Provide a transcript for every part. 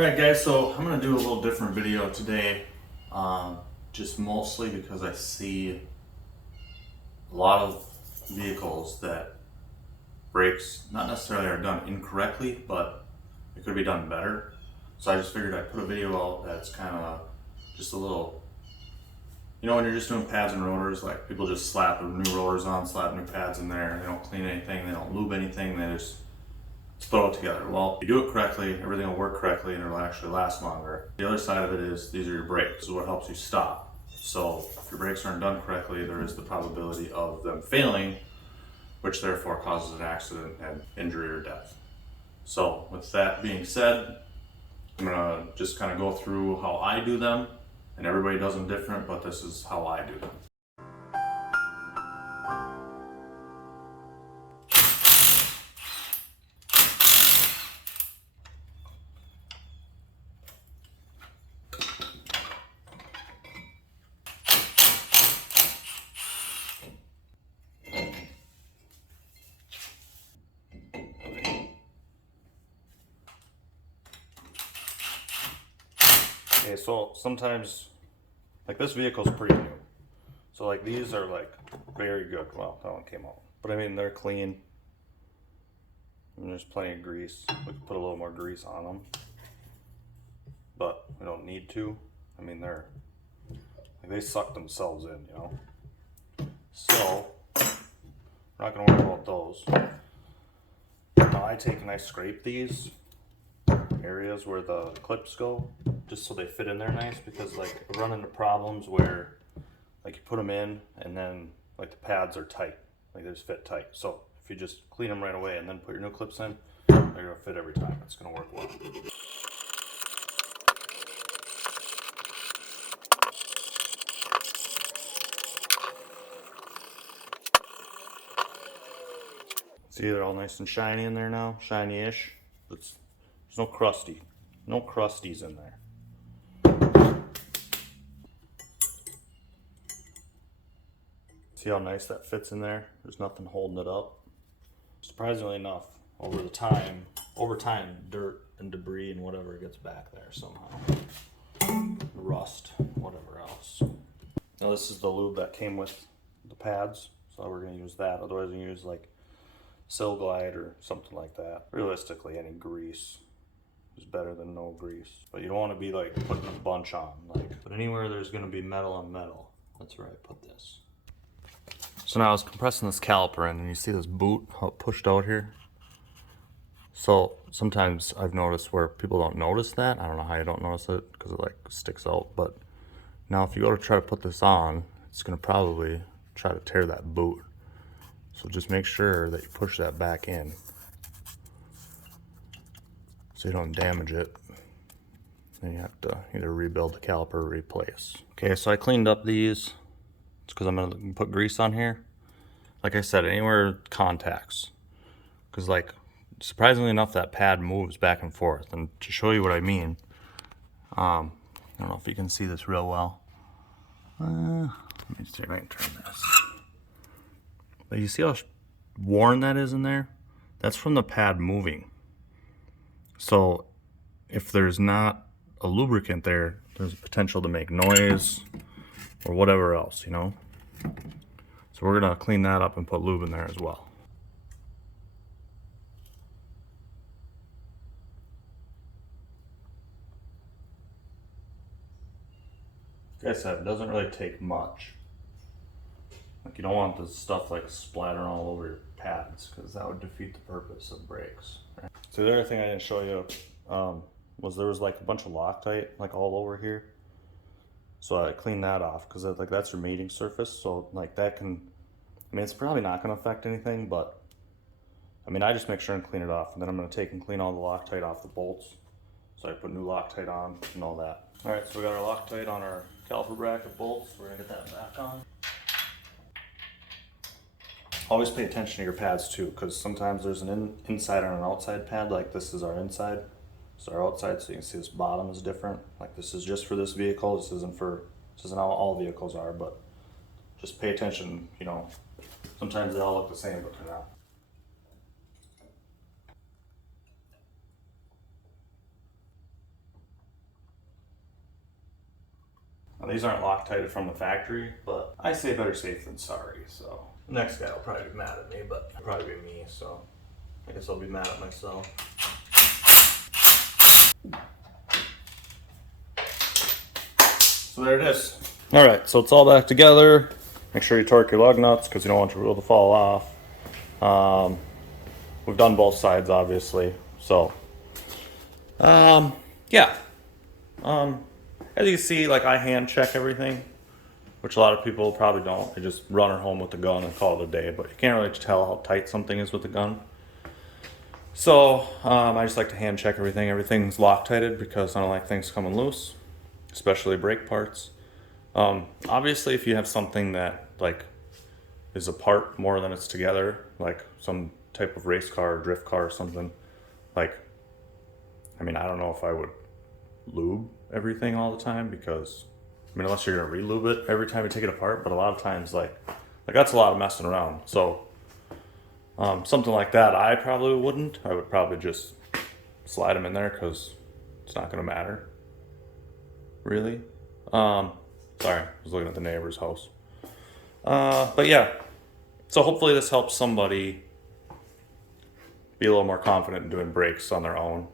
Alright guys, so I'm going to do a little different video today, just mostly because I see a lot of vehicles that brakes not necessarily are done incorrectly, but it could be done better. So I just figured I'd put a video out that's kind of just a little, when you're just doing pads and rotors, like people just slap new rotors on, slap new pads in there, they don't clean anything, they don't lube anything, they just throw it together. Well, if you do it correctly, everything will work correctly and it'll actually last longer. The other side of it is these are your brakes. This is what helps you stop. So if your brakes aren't done correctly, there is the probability of them failing, which therefore causes an accident and injury or death. So with that being said, I'm gonna just kind of go through how I do them, and everybody does them different, but this is how I do them. Okay, so sometimes, like this vehicle's pretty new. So like these are like very good. Well, that one came out. But I mean, they're clean. And there's plenty of grease. We could put a little more grease on them. But we don't need to. I mean, they suck themselves in, So, we're not gonna worry about those. Now I take and I scrape these areas where the clips go, just so they fit in there nice, because like I run into problems where like you put them in and then like the pads are tight, like they just fit tight. So if you just clean them right away and then put your new clips in, they're gonna fit every time. It's gonna work well. See, they're all nice and shiny in there now, shiny-ish. There's no crusties in there. See how nice that fits in there? There's nothing holding it up. Surprisingly enough, over time, dirt and debris and whatever gets back there somehow. Rust, whatever else. Now this is the lube that came with the pads, so we're gonna use that. Otherwise we can use like Sil Glide or something like that. Realistically, any grease is better than no grease. But you don't want to be like putting a bunch on. But anywhere there's gonna be metal on metal, that's where I put this. So now I was compressing this caliper in, and you see this boot, how it pushed out here? So sometimes I've noticed where people don't notice that. I don't know how you don't notice it, because it like sticks out. But now if you go to try to put this on, it's gonna probably try to tear that boot. So just make sure that you push that back in so you don't damage it. Then you have to either rebuild the caliper or replace. Okay, so I cleaned up these. It's because I'm gonna put grease on here. Like I said, anywhere contacts. Because like, surprisingly enough, that pad moves back and forth. And to show you what I mean, I don't know if you can see this real well. Let me see if I can turn this. But you see how worn that is in there? That's from the pad moving. So if there's not a lubricant there, there's a potential to make noise or whatever else, So we're gonna clean that up and put lube in there as well. Like I said, it doesn't really take much. Like you don't want this stuff like splattering all over your pads, because that would defeat the purpose of brakes. Right? So the other thing I didn't show you was there was like a bunch of Loctite like all over here. So I cleaned that off, because like that's your mating surface. So like that can, it's probably not going to affect anything, but I just make sure and clean it off, and then I'm going to take and clean all the Loctite off the bolts. So I put new Loctite on and all that. All right, so we got our Loctite on our caliper bracket bolts. We're going to get that back on. Always pay attention to your pads too, because sometimes there's an inside and an outside pad. Like this is our inside. So our outside, so you can see this bottom is different. Like this is just for this vehicle. This isn't how all vehicles are, but just pay attention, Sometimes they all look the same, but they're not. These aren't Loctited from the factory, but I say better safe than sorry, so. Next guy will probably be mad at me, but it'll probably be me, so I guess I'll be mad at myself. So there it is. All right, so it's all back together. Make sure you torque your lug nuts because you don't want your wheel to fall off. We've done both sides, obviously. So, yeah. As you can see, like, I hand check everything, which a lot of people probably don't. They just run her home with the gun and call it a day, but you can't really tell how tight something is with the gun. So, I just like to hand check everything. Everything's Loctited because I don't like things coming loose, especially brake parts. Obviously, if you have something that, like, is apart more than it's together, like some type of race car or drift car or something, like, I mean, I don't know if I would lube everything all the time because, I mean, unless you're gonna re-lube it every time you take it apart, but a lot of times, like that's a lot of messing around. So, something like that, I probably wouldn't. I would probably just slide them in there because it's not gonna matter, really. Sorry, I was looking at the neighbor's house. But yeah, so hopefully this helps somebody be a little more confident in doing brakes on their own.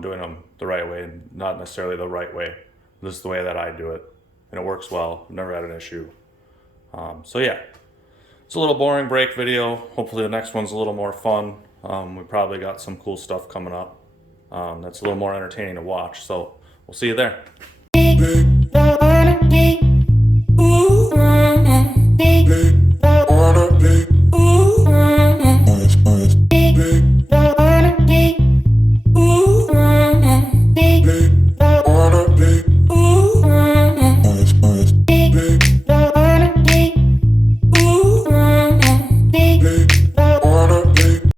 Doing them the right way, not necessarily the right way. This is the way that I do it, and it works well. Never had an issue. So yeah, it's a little boring brake video. Hopefully the next one's a little more fun. We probably got some cool stuff coming up that's a little more entertaining to watch. So we'll see you there.